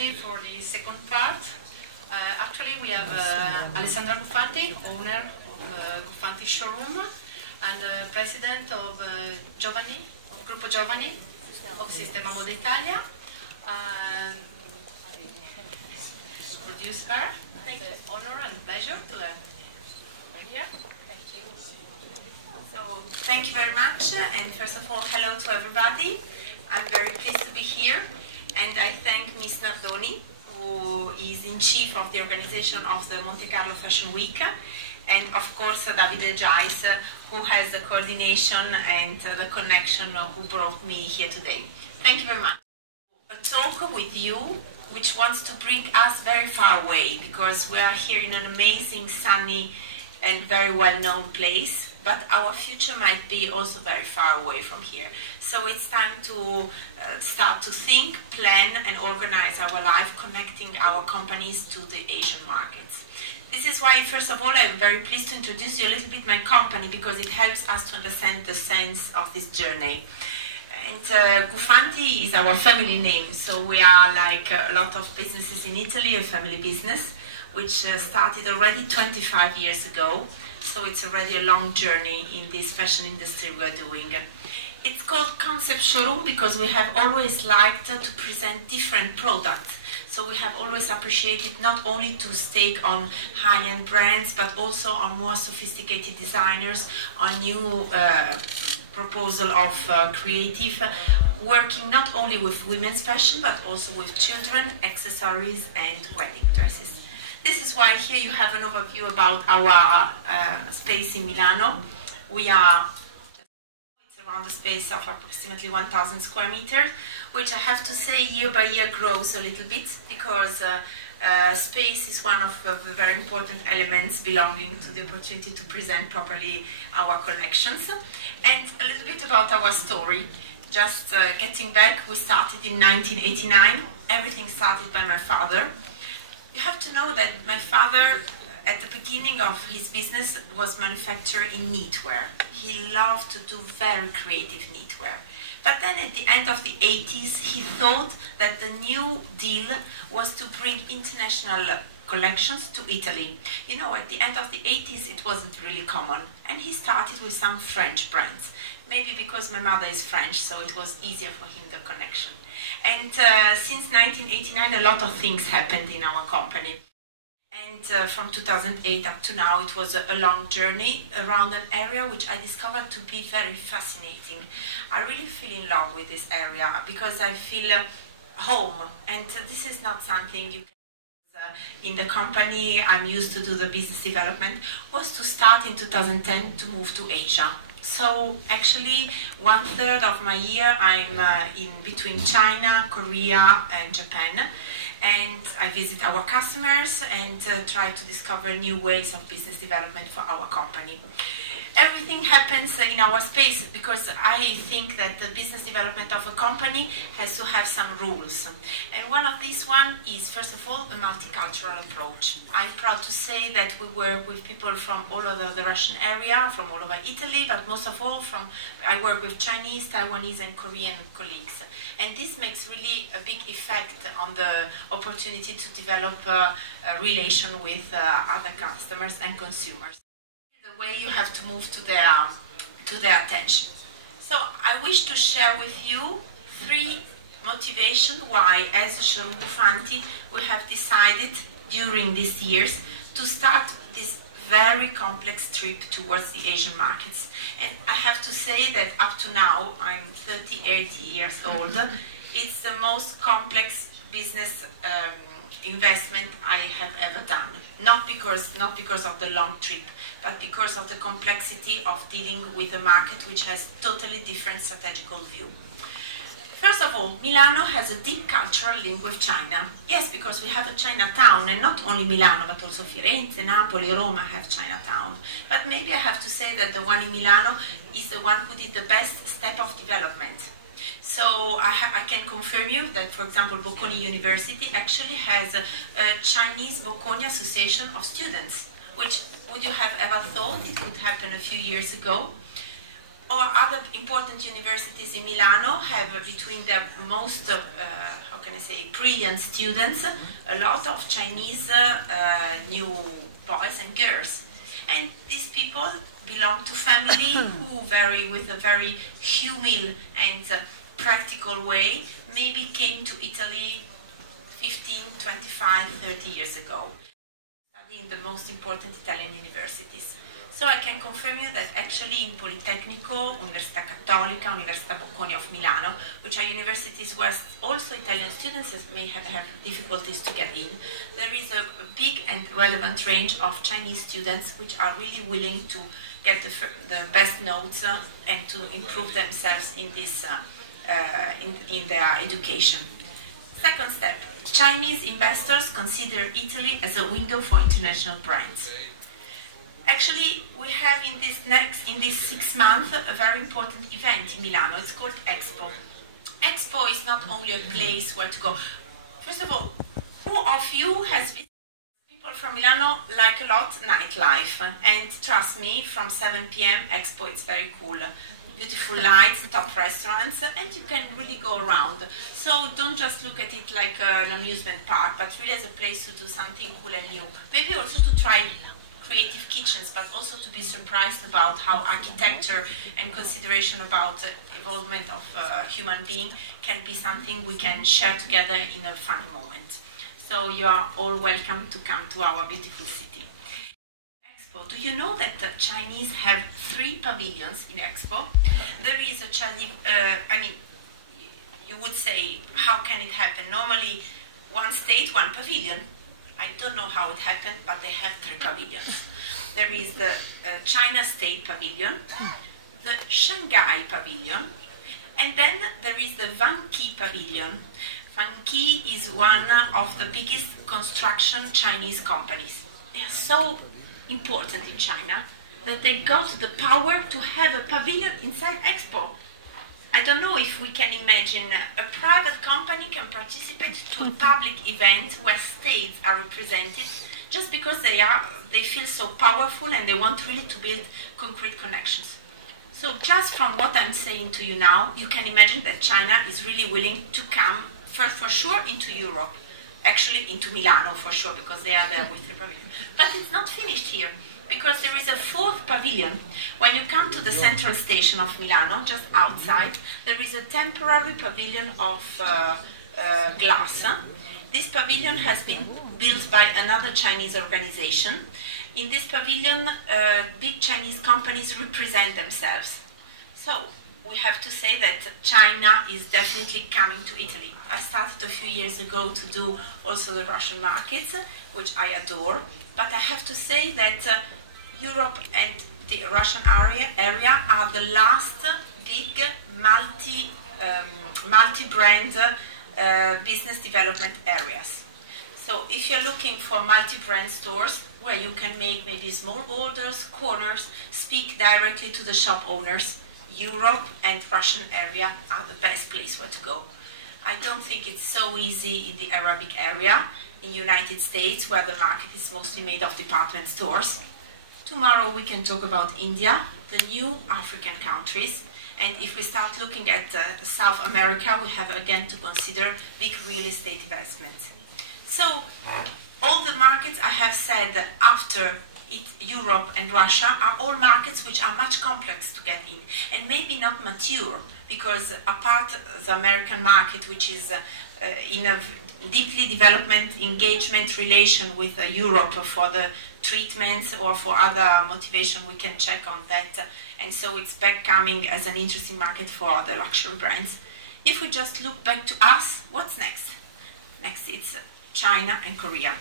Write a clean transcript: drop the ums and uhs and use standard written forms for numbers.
ready for the second part. Actually, we have Alexandra Guffanti, owner of Guffanti showroom, and president of Gruppo Giovani of Sistema Moda Italia. Introduce her. Thank you. Honor and pleasure to have her here. Thank you. So, thank you very much, and first of all, hello to everybody. I'm very pleased to be here, and I thank Ms. Nardoni, who is in chief of the organization of the Monte Carlo Fashion Week, and of course Davide Jais, who has the coordination and the connection who brought me here today. Thank you very much. A talk with you which wants to bring us very far away, because we are here in an amazing, sunny and very well-known place, but our future might be also very far away from here. So it's time to start to think, plan and organize our life, connecting our companies to the Asian markets. This is why, first of all, I'm very pleased to introduce you a little bit my company, because it helps us to understand the sense of this journey. And Guffanti is our family name, so we are like a lot of businesses in Italy, a family business, which started already 25 years ago. So it's already a long journey in this fashion industry we're doing. It's called Concept Showroom because we have always liked to present different products. So we have always appreciated not only to stake on high-end brands, but also on more sophisticated designers, on new proposal of creative, working not only with women's fashion, but also with children, accessories and wedding dresses. This is why here you have an overview about our space in Milano. It's around a space of approximately 1,000 square meters, which I have to say year by year grows a little bit, because space is one of the very important elements belonging to the opportunity to present properly our collections. And a little bit about our story. Just getting back, we started in 1989. Everything started by my father. You have to know that my father, at the beginning of his business, was manufacturer in knitwear. He loved to do very creative knitwear. But then at the end of the 80s, he thought that the new deal was to bring international collections to Italy. You know, at the end of the 80s, it wasn't really common. And he started with some French brands. Maybe because my mother is French, so it was easier for him, the connection. And since 1989, a lot of things happened in our company. And from 2008 up to now, it was a long journey around an area which I discovered to be very fascinating. I really feel in love with this area because I feel home. And this is not something you can in the company I'm used to do the business development, was to start in 2010 to move to Asia. So actually 1/3 of my year I'm in between China, Korea and Japan, and I visit our customers and try to discover new ways of business development for our company. Everything happens in our space because I think that the business development of a company has to have some rules. And one of these is, first of all, a multicultural approach. I'm proud to say that we work with people from all over the Russian area, from all over Italy, but most of all I work with Chinese, Taiwanese and Korean colleagues. And this makes really a big effect on the opportunity to develop a relation with other customers and consumers. The way you have to move to their attention. So I wish to share with you 3 motivations why, as a showroom Guffanti, we have decided during these years to start this very complex trip towards the Asian markets. And I have to say that up to now, I'm 38 years old, it's the most complex business investment I have ever done. Not because of the long trip, but because of the complexity of dealing with a market which has totally different strategical view. First of all, Milano has a deep cultural link with China. Yes, because we have a Chinatown, and not only Milano, but also Firenze, Napoli, Roma have Chinatown. But maybe I have to say that the one in Milano is the one who did the best step of development. So I can confirm you that, for example, Bocconi University actually has a Chinese Bocconi Association of Students, which would you have ever thought it would happen a few years ago? Our other important universities in Milano have between their most, how can I say, brilliant students, a lot of Chinese new boys and girls. And these people belong to family who with a very humble and practical way, maybe came to Italy 15, 25, 30 years ago, studying the most important Italian universities. So I can confirm you that actually in Politecnico, Università Cattolica, Università Bocconi of Milano, which are universities where also Italian students may have difficulties to get in, there is a big and relevant range of Chinese students which are really willing to get the best notes and to improve themselves in this in their education. Second step, Chinese investors consider Italy as a window for international brands. Actually, we have in this 6 months a very important event in Milano. It's called Expo. Expo is not only a place where to go. First of all, who of you has visited? People from Milano like a lot nightlife, and trust me, from 7 p.m. Expo is very cool. Beautiful lights, top restaurants, and you can really go around. So don't just look at it like an amusement park, but really as a place to do something cool and new. Maybe also to try creative kitchens, but also to be surprised about how architecture and consideration about the involvement of human being can be something we can share together in a fun moment. So you are all welcome to come to our beautiful city. Expo. Do you know that the Chinese have 3 pavilions in Expo? There is a Chinese, I mean, you would say, how can it happen? Normally, one state, one pavilion. I don't know how it happened, but they have 3 pavilions. There is the China State Pavilion, the Shanghai Pavilion, and then there is the Vanke Pavilion. Vanke is one of the biggest construction Chinese companies. They are so important in China that they got the power to have a pavilion inside Expo. I don't know if we can imagine a private company can participate to a public event where states are represented just because they feel so powerful and they want really to build concrete connections. So just from what I'm saying to you now, you can imagine that China is really willing to come first for sure into Europe, actually into Milano for sure, because they are there with the pavilion. But it's not finished here, because there is a 4th pavilion. When you come to the central station of Milano, just outside, there is a temporary pavilion of glass. This pavilion has been built by another Chinese organization. In this pavilion, big Chinese companies represent themselves. So we have to say that China is definitely coming to Italy. I started a few years ago to do also the Russian markets, which I adore. But I have to say that Europe and the Russian area are the last big multi-brand business development areas. So if you're looking for multi-brand stores where you can make maybe small orders, corners, speak directly to the shop owners, Europe and Russian area are the best place where to go. I don't think it's so easy in the Arabic area, in the United States, where the market is mostly made of department stores. Tomorrow we can talk about India, the new African countries, and if we start looking at South America, we have again to consider big real estate investments. So, all the markets I have said after Europe and Russia are all markets which are much complex to get in, and maybe not mature, because apart the American market, which is in a deeply development engagement relation with Europe for the treatments or for other motivation, we can check on that, and so it's back coming as an interesting market for the luxury brands. If we just look back to us, what's next? Next it's China and Korea.